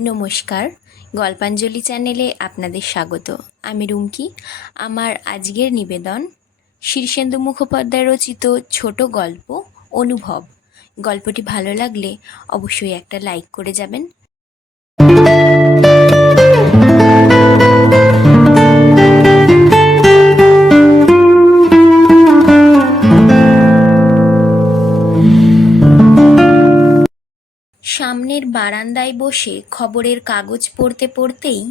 নমস্কার, গল্পাঞ্জলি চ্যানেলে আপনাদের স্বাগত। আমি রুমকি। আমার আজকের নিবেদন, শীর্ষেন্দু মুখোপাধ্যায় রচিত ছোট গল্প, অনুভব। গল্পটি ভালো লাগলে অবশ্যই একটা লাইক করে যাবেন। সামনের বারান্দায় বসে খবরের কাগজ পড়তে পড়তেই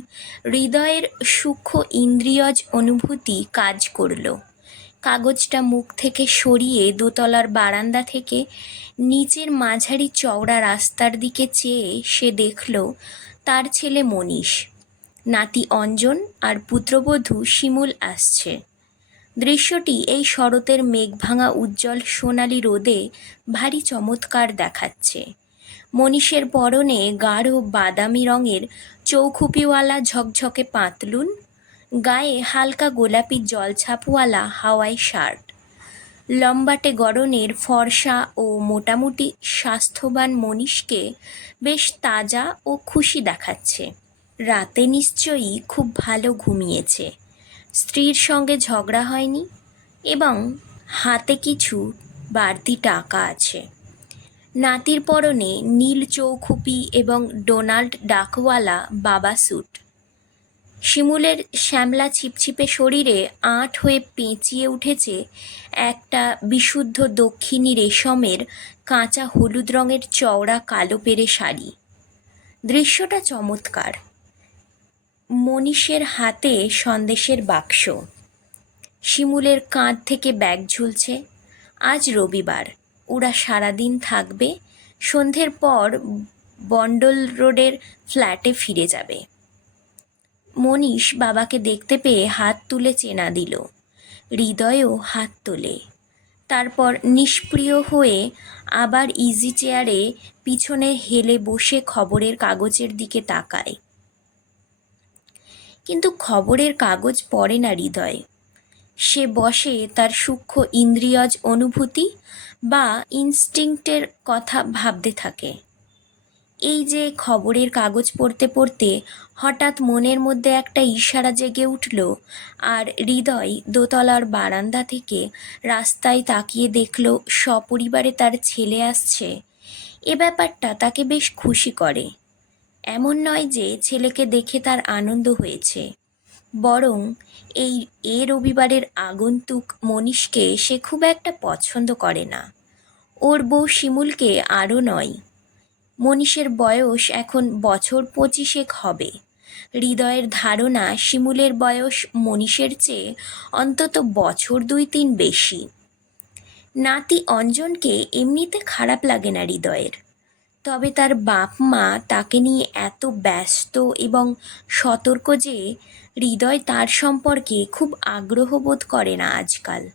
হৃদয়ের সূক্ষ্ম ইন্দ্রিয়জ অনুভূতি কাজ করল। কাগজটা মুখ থেকে সরিয়ে দোতলার বারান্দা থেকে নিচের মাঝারি চওড়া রাস্তার দিকে চেয়ে সে দেখল, তার ছেলে মনীষ। নাতি অঞ্জন আর পুত্রবধূ শিমুল আসছে। দৃশ্যটি এই শরতের মেঘভাঙা উজ্জ্বল সোনালি রোদে ভারী চমৎকার দেখাচ্ছে। মনীষের পরনে গাঢ় বাদামি রঙের চৌখুপিওয়ালা ঝকঝকে পাতলুন, গায়ে হালকা গোলাপি জলছাপওয়ালা হাওয়াই শার্ট। লম্বাটে গড়নের ফর্সা ও মোটামুটি স্বাস্থ্যবান মনীষকে বেশ তাজা ও খুশি দেখাচ্ছে। রাতে নিশ্চয়ই খুব ভালো ঘুমিয়েছে। স্ত্রীর সঙ্গে ঝগড়া হয়নি এবং হাতে কিছু বাড়তি টাকা আছে। নাতির পরনে নীল চৌখুপি এবং ডোনাল্ড ডাকওয়ালা বাবা স্যুট। শিমুলের শ্যামলা ছিপছিপে শরীরে আঁট হয়ে পেঁচিয়ে উঠেছে একটা বিশুদ্ধ দক্ষিণী রেশমের কাঁচা হলুদ রঙের চওড়া কালো পেরে শাড়ি। দৃশ্যটা চমৎকার। মনীষের হাতে সন্দেশের বাক্স। শিমুলের কাঁধ থেকে ব্যাগ ঝুলছে। আজ রবিবার। ওরা সারাদিন থাকবে, সন্ধ্যের পর বন্ডল রোডের ফ্ল্যাটে ফিরে যাবে। মনীষ বাবাকে দেখতে পেয়ে হাত তুলে চেনা দিল। হৃদয়ও হাত তোলে। তারপর নিষ্প্রিয় হয়ে আবার ইজি চেয়ারে পিছনে হেলে বসে খবরের কাগজের দিকে তাকায়। কিন্তু খবরের কাগজ পড়ে না হৃদয়। সে বসে তার সূক্ষ্ম ইন্দ্রিয়জ অনুভূতি বা ইনস্টিংক্টের কথা ভাবতে থাকে। এই যে খবরের কাগজ পড়তে পড়তে হঠাৎ মনের মধ্যে একটা ইশারা জেগে উঠল আর হৃদয় দোতলার বারান্দা থেকে রাস্তায় তাকিয়ে দেখল সপরিবারে তার ছেলে আসছে। এ ব্যাপারটা তাকে বেশ খুশি করে। এমন নয় যে ছেলেকে দেখে তার আনন্দ হয়েছে। বরং এই, এ রবিবারের আগন্তুক মনীষকে সে খুব একটা পছন্দ করে না। ওর বউ শিমুলকে আরও নয়। মনীষের বয়স এখন বছর পঁচিশেক হবে। হৃদয়ের ধারণা শিমুলের বয়স মনীষের চেয়ে অন্তত বছর দুই তিন বেশি। নাতি অঞ্জনকে এমনিতে খারাপ লাগে না হৃদয়ের। তবে তার বাপ মা তাকে নিয়ে এত ব্যস্ত এবং সতর্ক যে হৃদয় তার সম্পর্কে খুব আগ্রহ বোধ করে না আজকাল।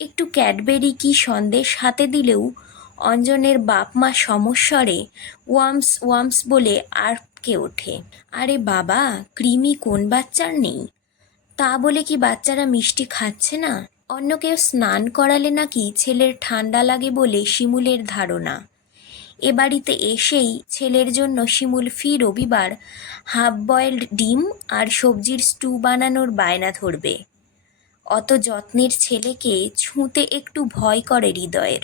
একটু ক্যাডবেরি কি সন্দেশ হাতে দিলেও অঞ্জনের বাপ মা সমস্বরে ওয়ামস ওয়ামস বলে আটকে ওঠে। আরে বাবা কৃমি কোন বাচ্চার নেই? তা বলে কি বাচ্চারা মিষ্টি খাচ্ছে না? অন্য কেউ স্নান করালে নাকি ছেলের ঠান্ডা লাগে বলে শিমুলের ধারণা। এ বাড়িতে এসেই ছেলের জন্য শিমুল ফি রবিবার হাফ বয়েলড ডিম আর সবজির স্টু বানানোর বায়না ধরবে। অত যত্নের ছেলেকে ছুঁতে একটু ভয় করে হৃদয়ের।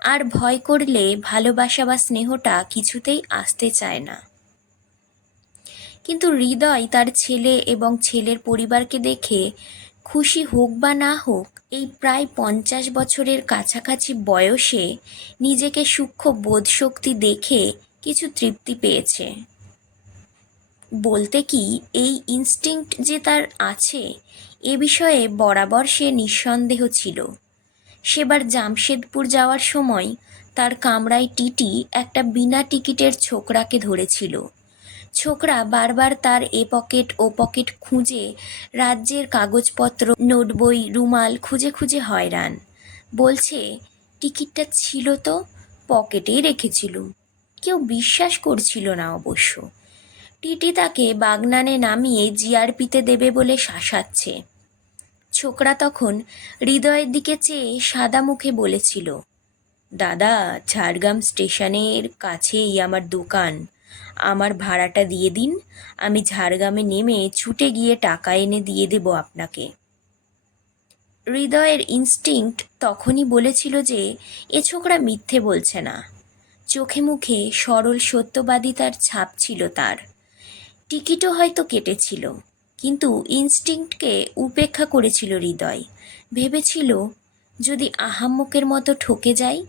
আর ভয় করলে ভালোবাসা বা স্নেহটা কিছুতেই আসতে চায় না। কিন্তু হৃদয় তার ছেলে এবং ছেলের পরিবারকে দেখে খুশি হোক বা না হোক এই প্রায় পঞ্চাশ বছরের কাছাকাছি বয়সে নিজেকে সূক্ষ্ম বোধশক্তি দেখে কিছু তৃপ্তি পেয়েছে। বলতে কি, এই ইনস্টিংক্ট যে তার আছে, এ বিষয়ে বরাবর সে নিঃসন্দেহ ছিল। সেবার জামশেদপুর যাওয়ার সময় তার কামরায় টিটি একটা বিনা টিকিটের ছোকরাকে ধরেছিল। ছোকরা বারবার তার এ পকেট ও পকেট খুঁজে রাজ্যের কাগজপত্র নোটবই রুমাল খুঁজে খুঁজে হয়রান। বলছে, টিকিটটা ছিল তো, পকেটেই রেখেছিলুম। কেউ বিশ্বাস করছিল না অবশ্য। টিটি তাকে বাগনানে নামিয়ে জিআরপিতে দেবে বলে শাসাচ্ছে। ছোকরা তখন হৃদয়ের দিকে চেয়ে সাদা মুখে বলেছিল, দাদা, ঝাড়গ্রাম স্টেশনের কাছেই আমার দোকান। আমার ভাড়াটা দিয়ে দিন। আমি ঝাড়গ্রামে নেমে ছুটে গিয়ে টাকা এনে দিয়ে দেব আপনাকে। হৃদয়ের ইনস্টিংক্ট তখনই বলেছিল যে, এ ছোকরা মিথ্যে বলছে না। চোখে মুখে সরল সত্যবাদিতার ছাপ ছিল তার। টিকিটও হয়তো কেটেছিল, কিন্তু ইনস্টিংক্টকে উপেক্ষা করেছিল হৃদয়। ভেবেছিল, যদি আহাম্মকের মতো ঠকে যায়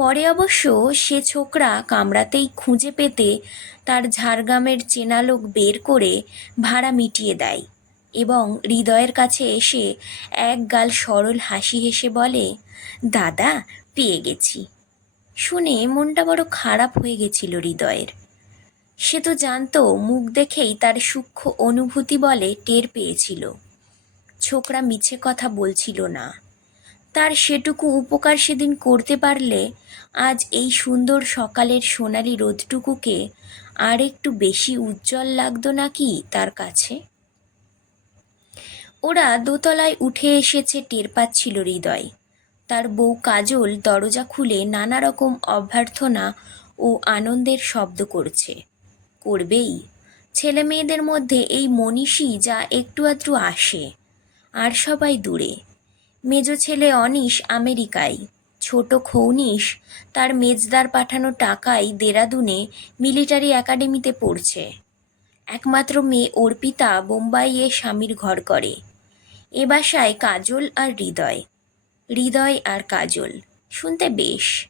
পরে অবশ্য সে ছোকরা কামড়াতেই খুঁজে পেতে তার ঝাড়গ্রামের চেনা লোক বের করে ভাড়া মিটিয়ে দেয় এবং হৃদয়ের কাছে এসে এক গাল সরল হাসি হেসে বলে, দাদা, পেয়ে গেছি। শুনে মনটা বড় খারাপ হয়ে গেছিল হৃদয়ের। সে তো জানতো, মুখ দেখেই তার সূক্ষ্ম অনুভূতি বলে টের পেয়েছিল। ছোকরা মিছে কথা বলছিল না। তার সেটুকু উপকার সেদিন করতে পারলে আজ এই সুন্দর সকালের সোনালি রোদটুকুকে আর একটু বেশি উজ্জ্বল লাগতো নাকি তার কাছে? ওরা দোতলায় উঠে এসেছে টের পাচ্ছিল হৃদয়। তার বউ কাজল দরজা খুলে নানা রকম অভ্যর্থনা ও আনন্দের শব্দ করছে। করবেই। ছেলে মেয়েদের মধ্যে এই মনীষী যা একটু আধটু আসে, আর সবাই দূরে। মেজ ছেলে অনিশ আমেরিকায়, ছোট খৌনিশ তার মেজদার পাঠানো টাকায় দেরাদুনে মিলিটারি একাডেমিতে পড়ছে। একমাত্র মেয়ে অর্পিতা বোম্বাইয়ে স্বামীর ঘর করে। এ বাসায় কাজল আর হৃদয়। হৃদয় আর কাজল, শুনতে বেশ।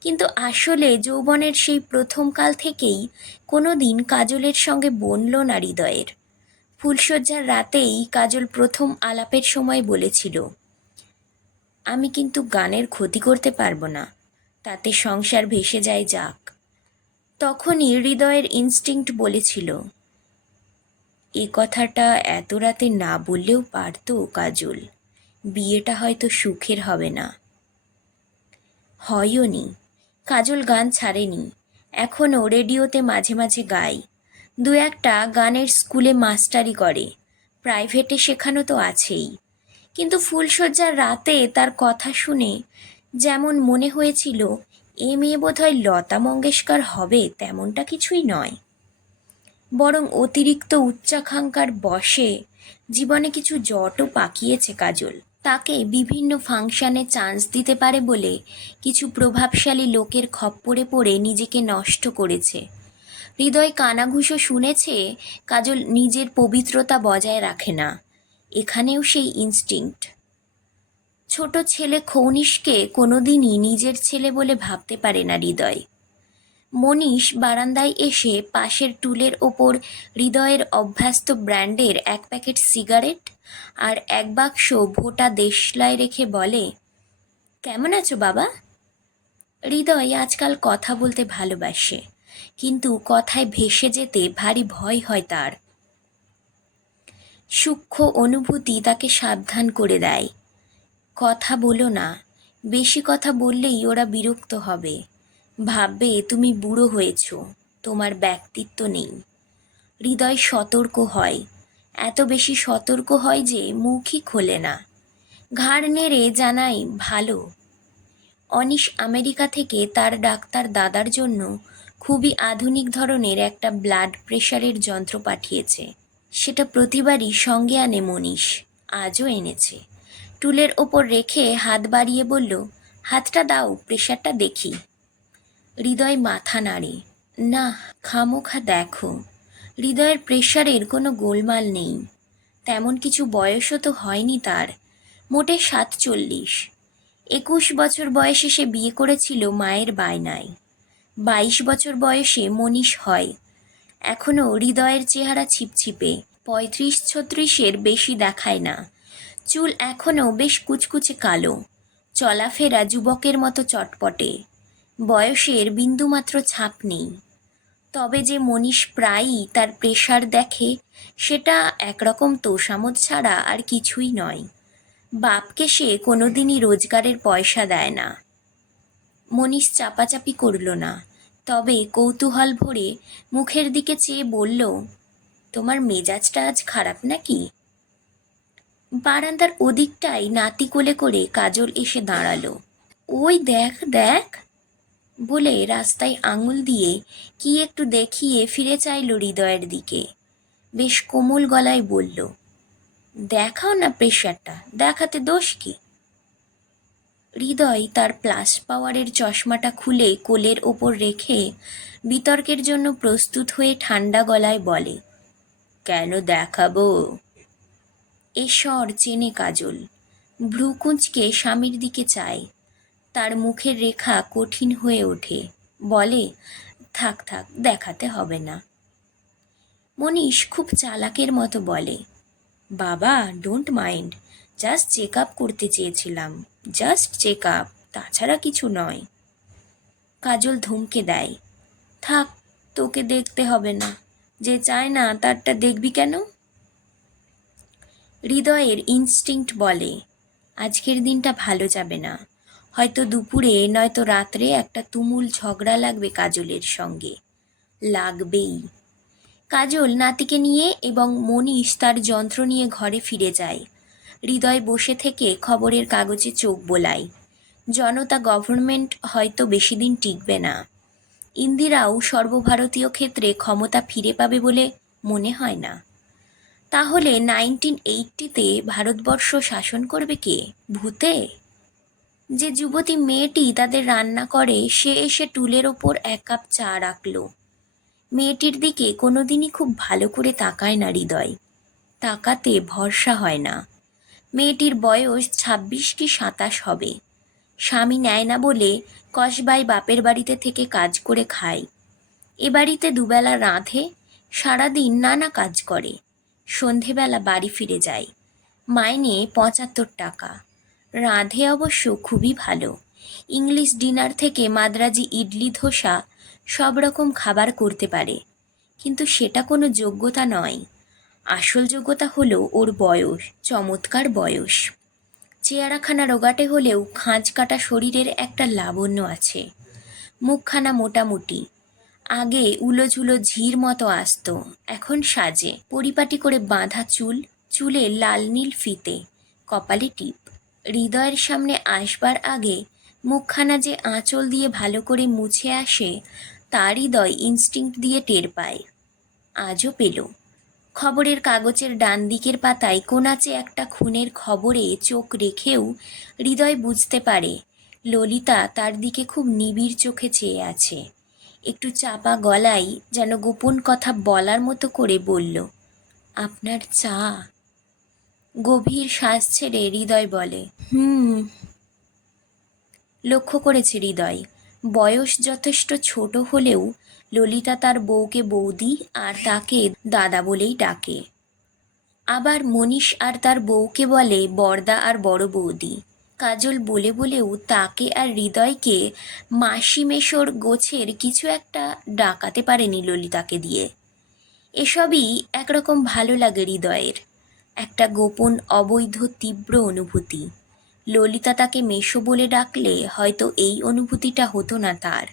কিন্তু আসলে যৌবনের সেই প্রথম কাল থেকেই কোনো দিন কাজলের সঙ্গে বনল না হৃদয়ের। ফুলশয্যার রাতেই কাজল প্রথম আলাপের সময় বলেছিল আমি কিন্তু গানের ক্ষতি করতে পারব না। তাতে সংসার ভেসে যায় যাক। তখনই হৃদয়ের ইনস্টিংক্ট বলেছিল, এ কথাটা এত রাতে না বললেও পারতো কাজল। বিয়েটা হয়তো সুখের হবে না। হয়ও নি। কাজল গান ছাড়েনি। এখনও রেডিওতে মাঝে মাঝে গায় দু একটা গানের স্কুলে মাস্টারি করে। প্রাইভেটে শেখানো তো আছেই। কিন্তু ফুলশয্যার রাতে তার কথা শুনে যেমন মনে হয়েছিল, এ মেয়ে বোধহয় লতা মঙ্গেশকর হবে, তেমনটা কিছুই নয়। বরং অতিরিক্ত উচ্চাকাঙ্ক্ষার বশে জীবনে কিছু জটও পাকিয়েছে কাজল। তাকে বিভিন্ন ফাংশানে চান্স দিতে পারে বলে কিছু প্রভাবশালী লোকের খপ্পরে পড়ে নিজেকে নষ্ট করেছে। হৃদয় কানাঘুষো শুনেছে, কাজল নিজের পবিত্রতা বজায় রাখে না। এখানেও সেই ইনস্টিংক্ট ছোট ছেলে খৌনিশকে কোনোদিনই নিজের ছেলে বলে ভাবতে পারে না হৃদয়। মনীষ বারান্দায় এসে পাশের টুলের ওপর হৃদয়ের অভ্যস্ত ব্র্যান্ডের এক প্যাকেট সিগারেট আর এক বাক্স ভোটা দেশলাই রেখে বলে, কেমন আছো বাবা? হৃদয় আজকাল কথা বলতে ভালোবাসে, কিন্তু কথায় ভেসে যেতে ভারী ভয় হয় তার। সূক্ষ্ম অনুভূতি তাকে সাবধান করে দেয়। কথা বলো না। বেশি কথা বললেই ওরা বিরক্ত হবে। ভাববে, তুমি বুড়ো হয়েছ। তোমার ব্যক্তিত্ব নেই। হৃদয় সতর্ক হয়। এত বেশি সতর্ক হয় যে মুখই খোলে না। ঘাড় নেড়ে জানাই, ভালো। অনিশ আমেরিকা থেকে তার ডাক্তার দাদার জন্য খুবই আধুনিক ধরনের একটা ব্লাড প্রেশারের যন্ত্র পাঠিয়েছে। সেটা প্রতিবারই সঙ্গে আনে মনীষ, আজও এনেছে। টুলের ওপর রেখে হাত বাড়িয়ে বলল, হাতটা দাও, প্রেশারটা দেখি। হৃদয় মাথা নাড়ে, না, খামোখা দেখো। হৃদয়ের প্রেশারের কোনো গোলমাল নেই। তেমন কিছু বয়সও তো হয়নি তার, মোটে সাতচল্লিশ। একুশ বছর বয়সে সে বিয়ে করেছিল মায়ের বায়নায়। বাইশ বছর বয়সে মনীষ হয় এখনও হৃদয়ের চেহারা ছিপছিপে, পঁয়ত্রিশ ছত্রিশের বেশি দেখায় না। চুল এখনও বেশ কুচকুচে কালো, চলাফেরা যুবকের মতো চটপটে। বয়সের বিন্দুমাত্র ছাপ নেই। তবে যে মনীষ প্রায়ই তার প্রেশার দেখে, সেটা একরকম তোষামত ছাড়া আর কিছুই নয়। বাপকে সে কোনোদিনই রোজগারের পয়সা দেয় না। মনীষ চাপাচাপি করল না। তবে কৌতূহল ভরে মুখের দিকে চেয়ে বলল, তোমার মেজাজটা আজ খারাপ নাকি? বারান্দার ওদিকটাই নাতি কোলে করে কাজল এসে দাঁড়াল। ওই দেখ দেখ, বলে রাস্তায় আঙুল দিয়ে কি একটু দেখিয়ে ফিরে চাইল হৃদয়ের দিকে। বেশ কোমল গলায় বলল, দেখাও না প্রেশারটা দেখাতে দোষ কি? হৃদয় তার প্লাস পাওয়ারের চশমাটা খুলে কোলের ওপর রেখে বিতর্কের জন্য প্রস্তুত হয়ে ঠান্ডা গলায় বলে, কেন দেখাবো? এ স্বর চেনে কাজল, ভ্রুকুঁচকে স্বামীর দিকে চায়। তার মুখের রেখা কঠিন হয়ে ওঠে, বলে, থাক থাক, দেখাতে হবে না। মনীষ খুব চালাকের মতো বলে, বাবা don't mind just check up করতে চেয়েছিলাম। জাস্ট চেক আপ তাছাড়া কিছু নয়। কাজল ধমকে দেয়, থাক, তোকে দেখতে হবে না। যে চায় না, তারটা দেখবি কেন? হৃদয়ের ইনস্টিংক্ট বলে, আজকের দিনটা ভালো যাবে না। হয়তো দুপুরে, নয়তো রাত্রে একটা তুমুল ঝগড়া লাগবে কাজলের সঙ্গে। লাগবেই। কাজল নাতিকে নিয়ে এবং মনীষ তার যন্ত্র নিয়ে ঘরে ফিরে যায়। হৃদয় বসে থেকে খবরের কাগজে চোখ বোলায় জনতা গভর্নমেন্ট হয়তো বেশি দিন টিকবে না। ইন্দিরাও সর্বভারতীয় ক্ষেত্রে ক্ষমতা ফিরে পাবে বলে মনে হয় না। তাহলে নাইনটিন এইটটিতে ভারতবর্ষ শাসন করবে কে? ভূতে? যে যুবতী মেয়েটি তাদের রান্না করে, সে এসে টুলের ওপর এক কাপ চা রাখল। মেয়েটির দিকে কোনোদিনই খুব ভালো করে তাকায় না হৃদয়। তাকাতে ভরসা হয় না। মেয়েটির বয়স ছাব্বিশ কি সাতাশ হবে। স্বামী নেয় না বলে কসবাই বাপের বাড়িতে থেকে কাজ করে খায়। এ বাড়িতে দুবেলা রাঁধে, সারাদিন নানা কাজ করে। সন্ধেবেলা বাড়ি ফিরে যায়। মাইনে পঁচাত্তর টাকা। রাঁধে অবশ্য খুবই ভালো। ইংলিশ ডিনার থেকে মাদ্রাজি ইডলি, ধোসা সব রকম খাবার করতে পারে। কিন্তু সেটা কোনো যোগ্যতা নয়। আসল যোগ্যতা হলো ওর বয়স, চমৎকার বয়স। চেয়ারাখানা রোগাটে হলেও খাঁজ কাটা শরীরের একটা লাবণ্য আছে। মুখখানা মোটামুটি। আগে উলোঝুলো ঝির মতো আসতো, এখন সাজে। পরিপাটি করে বাঁধা চুল, চুলে লাল নীল ফিতে। কপালে টিপ। হৃদয়ের সামনে আসবার আগে মুখখানা যে আঁচল দিয়ে ভালো করে মুছে আসে, তার হৃদয় ইনস্টিংক্ট দিয়ে টের পায়। আজও পেল। খবরের কাগজের ডান দিকের পাতায় কোনাচে একটা খুনের খবরে চোখ রেখেও হৃদয় বুঝতে পারে। ললিতা তার দিকে খুব নিবিড় চোখে চেয়ে আছে। একটু চাপা গলায় যেন গোপন কথা বলার মতো করে বলল, আপনার চা? গভীর শ্বাস ছেড়ে হৃদয় বলে, হুম। লক্ষ্য করেছে হৃদয়। বয়স যথেষ্ট ছোট হলেও ললিতা তার বউকে বৌদি আর তাকে দাদা বলেই ডাকে। আবার মনীষ আর তার বউকে বলে বড়দা আর বড় বৌদি। কাজল বলে বলেও তাকে আর হৃদয়কে মাসি মেশোর গোছের কিছু একটা ডাকাতে পারেনি ললিতাকে দিয়ে। এসবই একরকম ভালো লাগে হৃদয়ের। একটা গোপন, অবৈধ, তীব্র অনুভূতি। ললিতা তাকে মেশো বলে ডাকলে হয়তো এই অনুভূতিটা হতো না তার।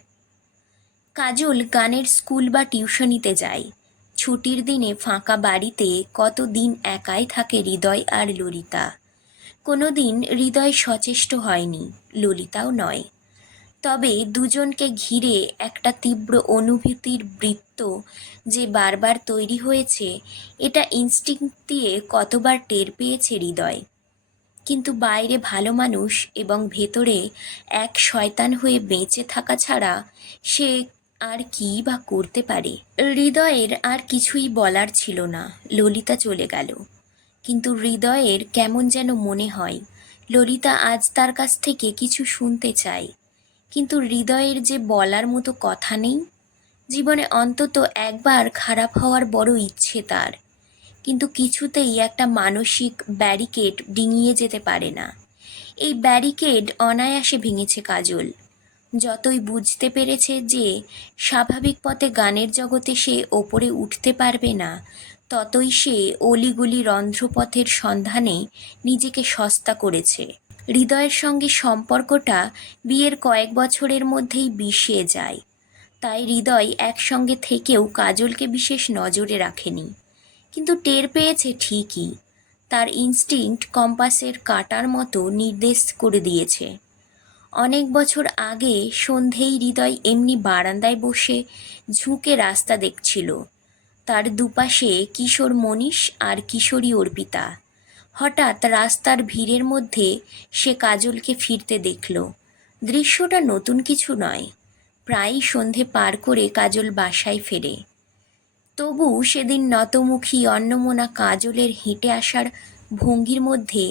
কাজল গানের স্কুল বা টিউশনিতে যায়। ছুটির দিনে ফাঁকা বাড়িতে কত দিন একাই থাকে হৃদয় আর ললিতা। কোনো দিন হৃদয় সচেষ্ট হয়নি, ললিতাও নয়। তবে দুজনকে ঘিরে একটা তীব্র অনুভূতির বৃত্ত যে বারবার তৈরি হয়েছে, এটা ইনস্টিংক্ট দিয়ে কতবার টের পেয়েছে হৃদয়। কিন্তু বাইরে ভালো মানুষ এবং ভেতরে এক শয়তান হয়ে বেঁচে থাকা ছাড়া সে আর কী বা করতে পারে? হৃদয়ের আর কিছুই বলার ছিল না। ললিতা চলে গেল। কিন্তু হৃদয়ের কেমন যেন মনে হয়, ললিতা আজ তার কাছ থেকে কিছু শুনতে চায়। কিন্তু হৃদয়ের যে বলার মতো কথা নেই, জীবনে অন্তত একবার খারাপ হওয়ার বড় ইচ্ছে তার। কিন্তু কিছুতেই একটা মানসিক ব্যারিকেড ডিঙিয়ে যেতে পারে না। এই ব্যারিকেড অনায়াসে ভেঙেছে কাজল। যতই বুঝতে পেরেছে যে স্বাভাবিক পথে গানের জগতে সে ওপরে উঠতে পারবে না, ততই সে অলিগুলি রন্ধ্রপথের সন্ধানে নিজেকে সস্তা করেছে। হৃদয়ের সঙ্গে সম্পর্কটা বিয়ের কয়েক বছরের মধ্যেই বিষিয়ে যায়। তাই হৃদয় একসঙ্গে থেকেও কাজলকে বিশেষ নজরে রাখেনি। কিন্তু টের পেয়েছে ঠিকই। তার ইনস্টিংক্ট কম্পাসের কাটার মতো নির্দেশ করে দিয়েছে। অনেক বছর আগে সন্ধেই হৃদয় এমনি বারান্দায় বসে ঝুঁকে রাস্তা দেখছিল। তার দুপাশে কিশোর মনীষ আর কিশোরী অর্পিতা। হঠাৎ রাস্তার ভিড়ের মধ্যে সে কাজলকে ফিরতে দেখল। দৃশ্যটা নতুন কিছু নয়। প্রায়ই সন্ধে পার করে কাজল বাসায় ফেরে। তবু সেদিন নতমুখী অন্নমোনা কাজলের হেঁটে আসার ভঙ্গির মধ্যে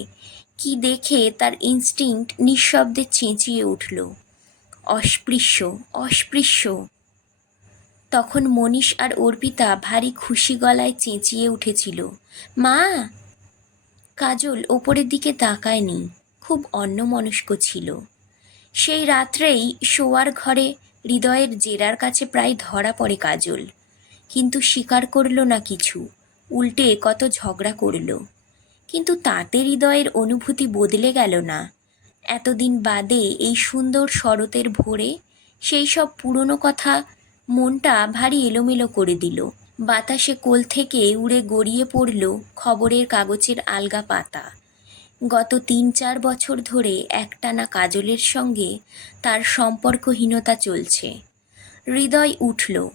কি দেখে তার ইনস্টিংক্ট নিঃশব্দে চেঁচিয়ে উঠল। অস্পৃশ্য অস্পৃশ্য। তখন মনীষ আর অর্পিতা ভারী খুশি গলায় চেঁচিয়ে উঠেছিল। মা! কাজল ওপরের দিকে তাকায়নি, খুব অন্যমনস্ক ছিল। সেই রাত্রেই শোয়ার ঘরে হৃদয়ের জেরার কাছে প্রায় ধরা পড়ে কাজল। কিন্তু স্বীকার করল না কিছু, উল্টে কত ঝগড়া করল। কিন্তু তাতে হৃদয়ের অনুভূতি বদলে গেল না। এতদিন বাদে এই সুন্দর শরতের ভোরে সেই সব পুরনো কথা মনটা ভারী এলোমেলো করে দিল। বাতাসে কোল থেকে উড়ে গড়িয়ে পড়ল খবরের কাগজের আলগা পাতা। গত তিন চার বছর ধরে একটানা কাজলের সঙ্গে তার সম্পর্কহীনতা চলছে। হৃদয় উঠল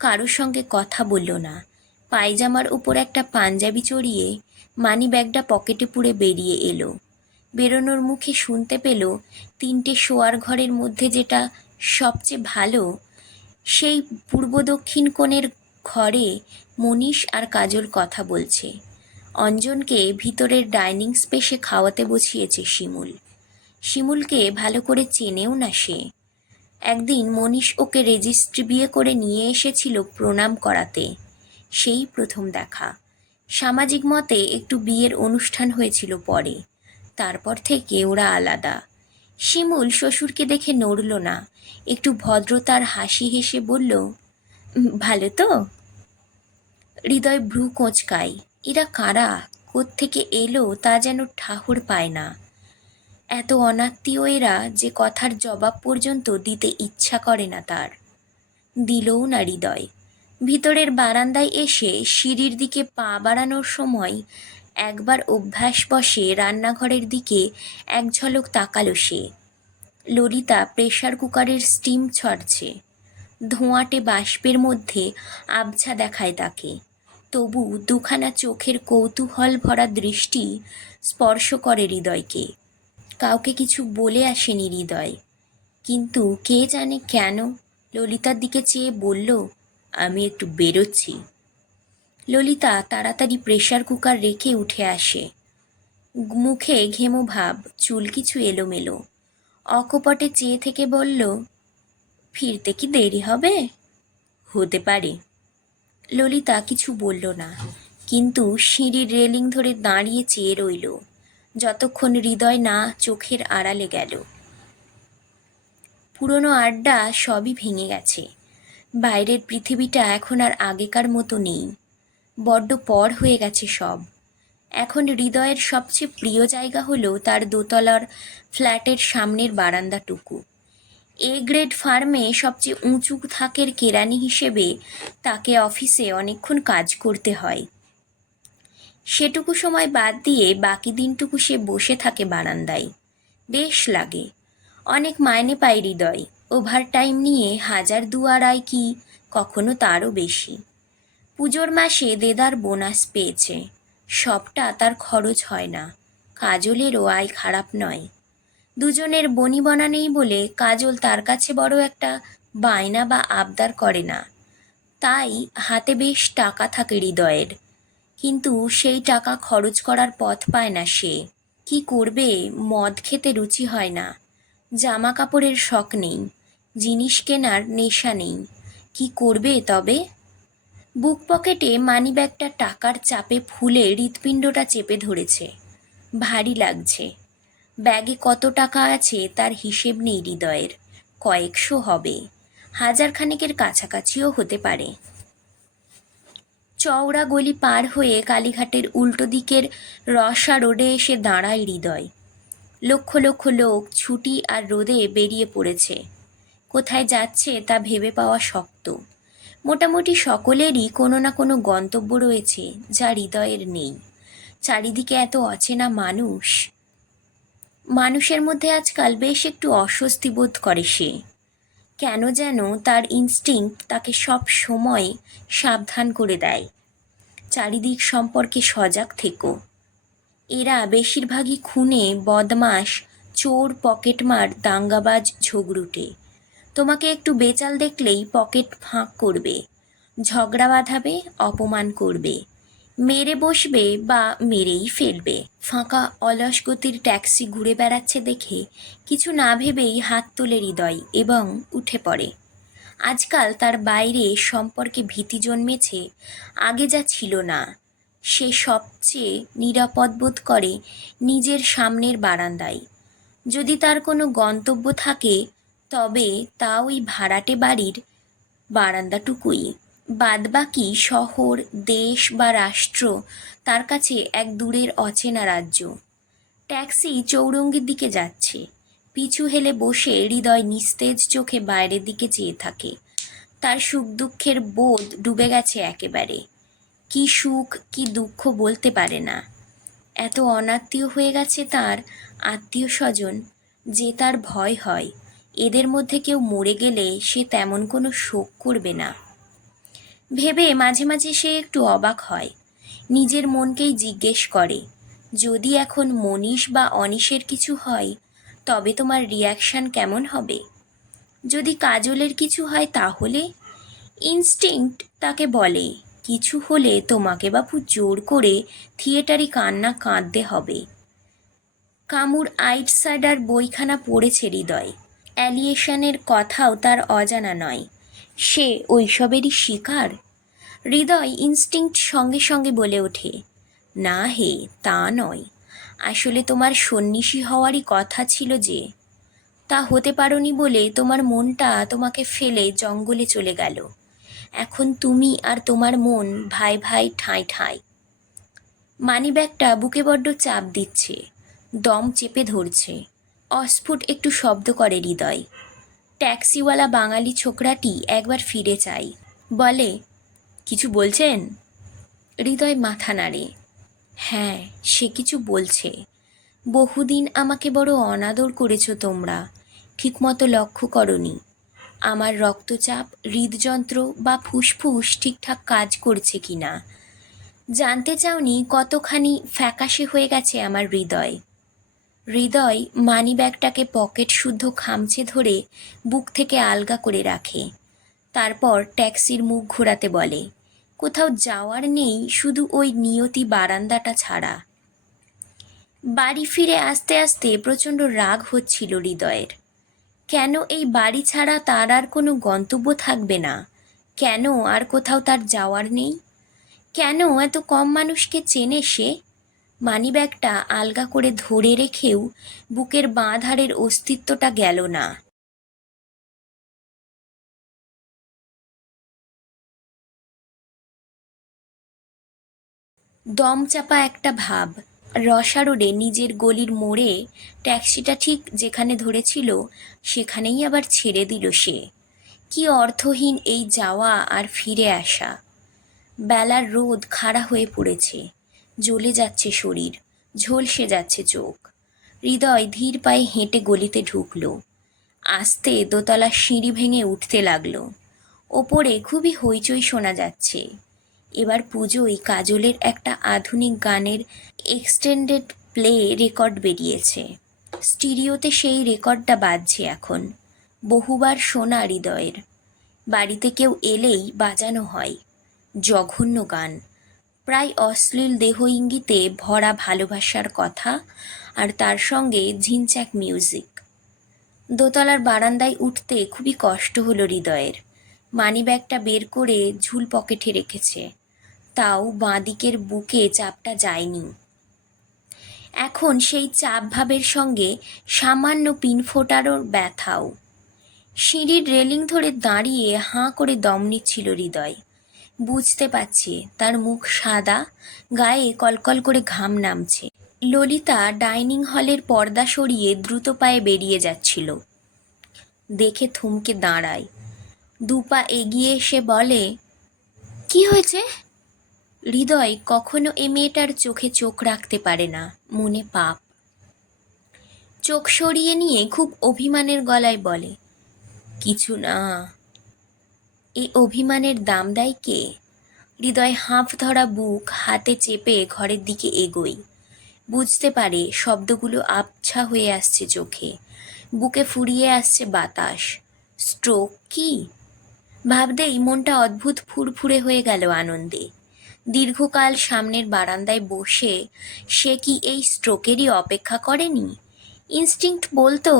কারোর সঙ্গে কথা বলল না। পায়জামার উপর একটা পাঞ্জাবি চড়িয়ে মানি ব্যাগটা পকেটে পুরে বেরিয়ে এলো। বেরোনোর মুখে শুনতে পেল, তিনটে শোয়ার ঘরের মধ্যে যেটা সবচেয়ে ভালো, সেই পূর্ব দক্ষিণ কোণের ঘরে মনীষ আর কাজল কথা বলছে। অঞ্জনকে ভিতরের ডাইনিং স্পেসে খাওয়াতে বসিয়েছে শিমুল। শিমুলকে ভালো করে চেনেও না সে। একদিন মনীষ ওকে রেজিস্ট্রি বিয়ে করে নিয়ে এসেছিল প্রণাম করাতে। সেই প্রথম দেখা। সামাজিক মতে একটু বিয়ের অনুষ্ঠান হয়েছিল পরে। তারপর থেকে ওরা আলাদা। শিমুল শ্বশুরকে দেখে নড়ল না। একটু ভদ্রতার হাসি হেসে বলল ভালো তো? হৃদয় ভ্রু কোঁচকায়। এরা কারা? কোত্থেকে এলো তা যেন ঠাহর পায় না। এত অনাত্মীয় এরা যে কথার জবাব পর্যন্ত দিতে ইচ্ছা করে না তার। দিলও না হৃদয়। ভিতরের বারান্দায় এসে সিঁড়ির দিকে পা বাড়ানোর সময় একবার অভ্যাস বসে রান্নাঘরের দিকে এক ঝলক তাকালো সে। ললিতা প্রেশার কুকারের স্টিম ছড়ছে। ধোঁয়াটে বাষ্পের মধ্যে আবছা দেখায় তাকে। তবু দুখানা চোখের কৌতূহল ভরা দৃষ্টি স্পর্শ করে হৃদয়কে। কাউকে কিছু বলে আসেনি হৃদয়। কিন্তু কে জানে কেন ললিতার দিকে চেয়ে বলল আমি একটু বেরোচ্ছি। ললিতা তাড়াতাড়ি প্রেশার কুকার রেখে উঠে আসে। মুখে ঘেমো ভাব, চুল কিছু এলোমেলো। অকপটে চেয়ে থেকে বলল, ফিরতে কি দেরি হবে? হতে পারে। ললিতা কিছু বলল না, কিন্তু সিঁড়ির রেলিং ধরে দাঁড়িয়ে চেয়ে রইল। যতক্ষণ হৃদয় না চোখের আড়ালে গেল। পুরনো আড্ডা সবই ভেঙে গেছে। বাইরের পৃথিবীটা এখন আর আগেকার মতো নেই। বড্ড পর হয়ে গেছে সব। এখন হৃদয়ের সবচেয়ে প্রিয় জায়গা হলো তার দোতলার ফ্ল্যাটের সামনের বারান্দাটুকু। এ গ্রেড ফার্মে সবচেয়ে উঁচু থাকের কেরানি হিসেবে তাকে অফিসে অনেকক্ষণ কাজ করতে হয়। সেটুকু সময় বাদ দিয়ে বাকি দিনটুকু সে বসে থাকে বারান্দায়। বেশ লাগে। অনেক মাইনে পায় হৃদয়। ওভার টাইম নিয়ে হাজার দুয়ারায় কি, কখনো তারও বেশি। পুজোর মাসে দেদার বোনাস পেয়েছে। সবটা তার খরচ হয় না। কাজলেরও আয় খারাপ নয়। দুজনের বনিবনা নেই বলে কাজল তার কাছে বড় একটা বায়না বা আবদার করে না। তাই হাতে বেশ টাকা থাকে হৃদয়ের। কিন্তু সেই টাকা খরচ করার পথ পায় না সে। কি করবে, মদ খেতে রুচি হয় না। জামা কাপড়ের শখ নেই। জিনিস কেনার নেশা নেই। কি করবে তবে? বুক পকেটে মানিব্যাগটা টাকার চাপে ফুলে হৃৎপিণ্ডটা চেপে ধরেছে। ভারী লাগছে। ব্যাগে কত টাকা আছে তার হিসেব নেই হৃদয়ের। কয়েকশো হবে। হাজার খানেকের কাছাকাছিও হতে পারে। চওড়া গলি পার হয়ে কালীঘাটের উল্টো দিকের রসা রোডে এসে দাঁড়ায় হৃদয়। লক্ষ লক্ষ লোক ছুটি আর রোদে বেরিয়ে পড়েছে। কোথায় যাচ্ছে তা ভেবে পাওয়া শক্ত। মোটামুটি সকলেরই কোনো না কোনো গন্তব্য রয়েছে যা হৃদয়ের নেই। চারিদিকে এত অচেনা মানুষ। মানুষের মধ্যে আজকাল বেশ একটু অস্বস্তি বোধ করে সে। কেন যেন তার ইনস্টিংক্ট তাকে সব সময় সাবধান করে দেয়। চারিদিক সম্পর্কে সজাগ থেকো। এরা বেশিরভাগই খুনে বদমাস চোর, পকেটমার, দাঙ্গাবাজ, ঝগড়ুটে। তোমাকে একটু বেচাল দেখলেই পকেট ফাঁক করবে, ঝগড়া বাঁধাবে, অপমান করবে, মেরে বসবে বা মেরেই ফেলবে। ফাঁকা অলস গতির ট্যাক্সি ঘুরে বেড়াচ্ছে দেখে কিছু না ভেবেই হাত তোলে হৃদয় এবং উঠে পড়ে। আজকাল তার বাইরে সম্পর্কে ভীতি জন্মেছে, আগে যা ছিল না। সে সবচেয়ে নিরাপদ বোধ করে নিজের সামনের বারান্দায়। যদি তার কোনো গন্তব্য থাকে তবে তা ওই ভাড়াটে বাড়ির বারান্দাটুকুই। বাদবাকি শহর, দেশ বা রাষ্ট্র তার কাছে এক দূরের অচেনা রাজ্য। ট্যাক্সি চৌরঙ্গির দিকে যাচ্ছে। পিছু হেলে বসে হৃদয় নিস্তেজ চোখে বাইরের দিকে চেয়ে থাকে। তার সুখ দুঃখের বোধ ডুবে গেছে একেবারে। কি সুখ, কি দুঃখ বলতে পারে না। এত অনাত্মীয় হয়ে গেছে তার আত্মীয় স্বজন যে তার ভয় হয়। এদের মধ্যে কেউ মরে গেলে সে তেমন কোনো শোক করবে না। ভেবে মাঝে মাঝে সে একটু অবাক হয়। নিজের মনকেই জিজ্ঞেস করে, যদি এখন মনীষ বা অনিশের কিছু হয়, তবে তোমার রিয়াকশান কেমন হবে? যদি কাজলের কিছু হয় তাহলে? ইনস্টিংক্ট তাকে বলে, কিছু হলে তোমাকে বাপু জোর করে থিয়েটারি কান্না কাঁদতে হবে। কামুর আইটসাইডার বইখানা পড়েছে হৃদয়। অ্যালিয়েশনের কথাও তার অজানা নয়। সে ওইসবেরই শিকার? হৃদয় ইনস্টিংক্ট সঙ্গে সঙ্গে বলে ওঠে, না হে, তা নয়। আসলে তোমার সন্ন্যাসী হওয়ারই কথা ছিল যে, তা হতে পারোনি বলে তোমার মনটা তোমাকে ফেলে জঙ্গলে চলে গেল। এখন তুমি আর তোমার মন ভাই ভাই ঠাঁই ঠাঁই। মানিব্যাগটা বুকে বড্ড চাপ দিচ্ছে, দম চেপে ধরছে। অস্ফুট একটু শব্দ করে হৃদয়। ট্যাক্সিওয়ালা বাঙালি ছোকরাটি একবার ফিরে চাই বলে, কিছু বলছেন? হৃদয় মাথা নাড়ে হ্যাঁ সে কিছু বলছে। বহুদিন আমাকে বড় অনাদর করেছ তোমরা। ঠিকমতো লক্ষ্য করনি। আমার রক্তচাপ, হৃদযন্ত্র বা ফুসফুস ঠিকঠাক কাজ করছে কি না জানতে চাওনি কতখানি ফ্যাকাশে হয়ে গেছে আমার হৃদয়। হৃদয় মানিব্যাগটাকে পকেট শুদ্ধ খামচে ধরে বুক থেকে আলগা করে রাখে। তারপর ট্যাক্সির মুখ ঘোরাতে বলে, কোথাও যাওয়ার নেই, শুধু ওই নিয়তি বারান্দাটা ছাড়া। বাড়ি ফিরে আসতে আসতে প্রচণ্ড রাগ হচ্ছিল হৃদয়ের। কেন এই বাড়ি ছাড়া তার আর কোনো গন্তব্য থাকবে না? কেন আর কোথাও তার যাওয়ার নেই? কেন এত কম মানুষকে চেনে সে? মানিব্যাগটা আলগা করে ধরে রেখেও বুকের বাঁ ধারের অস্তিত্বটা গেল না। দমচাপা একটা ভাব, রসারোডে নিজের গলির মোড়ে ট্যাক্সিটা ঠিক যেখানে ধরেছিল, সেখানেই আবার ছেড়ে দিল সে। কি অর্থহীন এই যাওয়া আর ফিরে আসা। বেলার রোদ খাড়া হয়ে পড়েছে। জ্বলে যাচ্ছে শরীর, ঝলসে যাচ্ছে চোখ। হৃদয় ধীর পায়ে হেঁটে গলিতে ঢুকলো। আস্তে দোতলা সিঁড়ি ভেঙে উঠতে লাগল। ওপরে খুবই হইচই শোনা যাচ্ছে। এবার পুজোয় কাজলের একটা আধুনিক গানের এক্সটেন্ডেড প্লে রেকর্ড বেরিয়েছে। স্টিরিওতে সেই রেকর্ডটা বাজছে এখন। বহুবার শোনা হৃদয়ের। বাড়িতে কেউ এলেই বাজানো হয়। জঘন্য গান। প্রায় অশ্লীল দেহ ইঙ্গিতে ভরা ভালোবাসার কথা আর তার সঙ্গে ঝিনচাক মিউজিক। দোতলার বারান্দায় উঠতে খুবই কষ্ট হলো হৃদয়ের। মানিব্যাগটা বের করে ঝুল পকেটে রেখেছে। তাও বাঁদিকের বুকে চাপটা যায়নি। এখন সেই চাপ ভাবের সঙ্গে সামান্য পিন ফোটারও ব্যথাও। সিঁড়ির রেলিং ধরে দাঁড়িয়ে হাঁ করে দম নিচ্ছিল হৃদয়। বুঝতে পারছে, তার মুখ সাদা, গায়ে কলকল করে ঘাম নামছে। ললিতা ডাইনিং হলের পর্দা সরিয়ে দ্রুত পায়ে বেরিয়ে যাচ্ছিল। দেখে থমকে দাঁড়ায়। দুপা এগিয়ে এসে বলে, কি হয়েছে? হৃদয় কখনো এ মেয়েটার চোখে চোখ রাখতে পারে না, মনে পাপ। চোখ সরিয়ে নিয়ে খুব অভিমানের গলায় বলে, কিছু না এই অভিমানের দাম দেয় কে? হৃদয় হাঁফ ধরা বুক, হাতে চেপে ঘরের দিকে এগোই বুঝতে পারে শব্দগুলো আবছা হয়ে আসছে চোখে। বুকে ফুরিয়ে আসছে বাতাস। স্ট্রোক কি? ভাবতেই মনটা অদ্ভুত ফুরফুরে হয়ে গেল আনন্দে। দীর্ঘকাল সামনের বারান্দায় বসে সে কি এই স্ট্রোকেরই অপেক্ষা করেনি? ইনস্টিংক্ট বলতো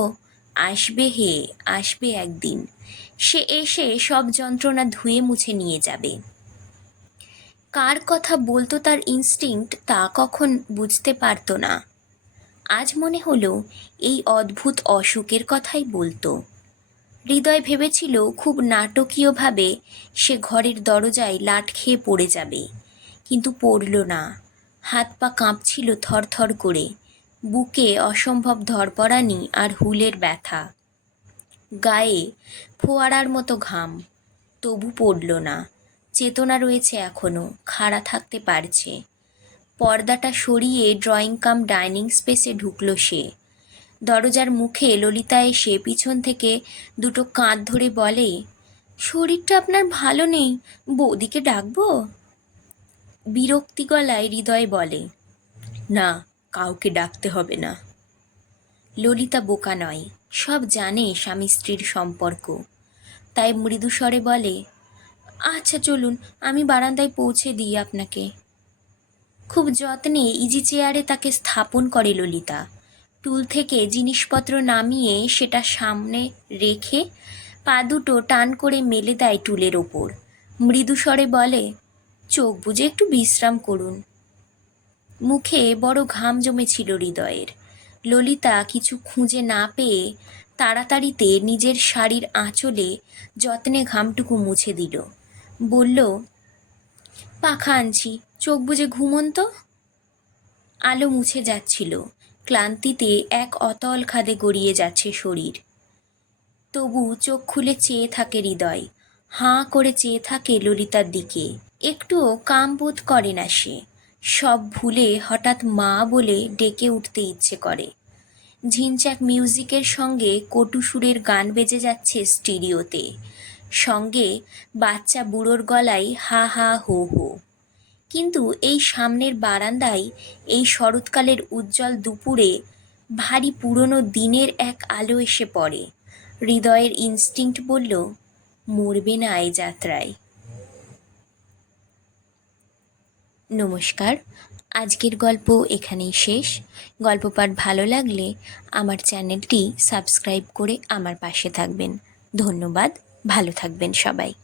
আসবে হে, আসবে একদিন। সে এসে সব যন্ত্রণা ধুয়ে মুছে নিয়ে যাবে। কার কথা বলতো তার ইনস্টিংক্ট তা কখন বুঝতে পারতো না। আজ মনে হলো এই অদ্ভুত অসুখের কথাই বলতো। হৃদয় ভেবেছিল খুব নাটকীয়ভাবে সে ঘরের দরজায় লাট খেয়ে পড়ে যাবে, কিন্তু পড়ল না। হাত পা কাঁপছিল থরথর করে। বুকে অসম্ভব ধরপড়ানি আর হুলের ব্যথা। গায়ে ফোয়ারার মতো ঘাম। তবু পড়ল না। চেতনা রয়েছে এখনও খাড়া থাকতে পারছে। পর্দাটা সরিয়ে ড্রয়িং কাম ডাইনিং স্পেসে ঢুকল সে। দরজার মুখে ললিতা এসে পিছন থেকে দুটো কাঁধ ধরে বলে, শরীরটা আপনার ভালো নেই, বৌদিকে ডাকবো? বিরক্তি গলায় হৃদয় বলে, না কাউকে ডাকতে হবে না। ললিতা বোকা নয়, সব জানে স্বামী স্ত্রীর সম্পর্ক। তাই মৃদু স্বরে বলে আচ্ছা চলুন, আমি বারান্দায় পৌঁছে দিই আপনাকে। খুব যত্নে ইজি চেয়ারে তাকে স্থাপন করে ললিতা। টুল থেকে জিনিসপত্র নামিয়ে সেটা সামনে রেখে পা দুটো টান করে মেলে দেয় টুলের ওপর। মৃদু স্বরে বলে, চোখ বুজে একটু বিশ্রাম করুন। মুখে বড় ঘাম জমেছিল হৃদয়ের। ললিতা কিছু খুঁজে না পেয়ে তাড়াতাড়িতে নিজের শাড়ির আঁচলে যত্নে ঘামটুকু মুছে দিল। বলল, পাখা আনছি, চোখ বুজে ঘুমন তো আলো মুছে যাচ্ছিল। ক্লান্তিতে এক অতল খাদে গড়িয়ে যাচ্ছে শরীর। তবু চোখ খুলে চেয়ে থাকে হৃদয়। হাঁ করে চেয়ে থাকে ললিতার দিকে। একটুও কাম বোধ করে না সে। সব ভুলে হঠাৎ মা বলে ডেকে উঠতে ইচ্ছে করে। ঝিনচাক মিউজিকের সঙ্গে কটু সুরের গান বেজে যাচ্ছে স্টিরিওতে। সঙ্গে বাচ্চা বুড়োর গলায় হা হা হো হো। কিন্তু এই সামনের বারান্দায়, এই শরৎকালের উজ্জ্বল দুপুরে ভারী পুরনো দিনের এক আলো এসে পড়ে। হৃদয়ের ইনস্টিংক্ট বলল, মরবে না এই যাত্রায়। নমস্কার। আজকের গল্প এখানেই শেষ। গল্প পাঠ ভালো লাগলে আমার চ্যানেলটি সাবস্ক্রাইব করে আমার পাশে থাকবেন। ধন্যবাদ। ভালো থাকবেন সবাই।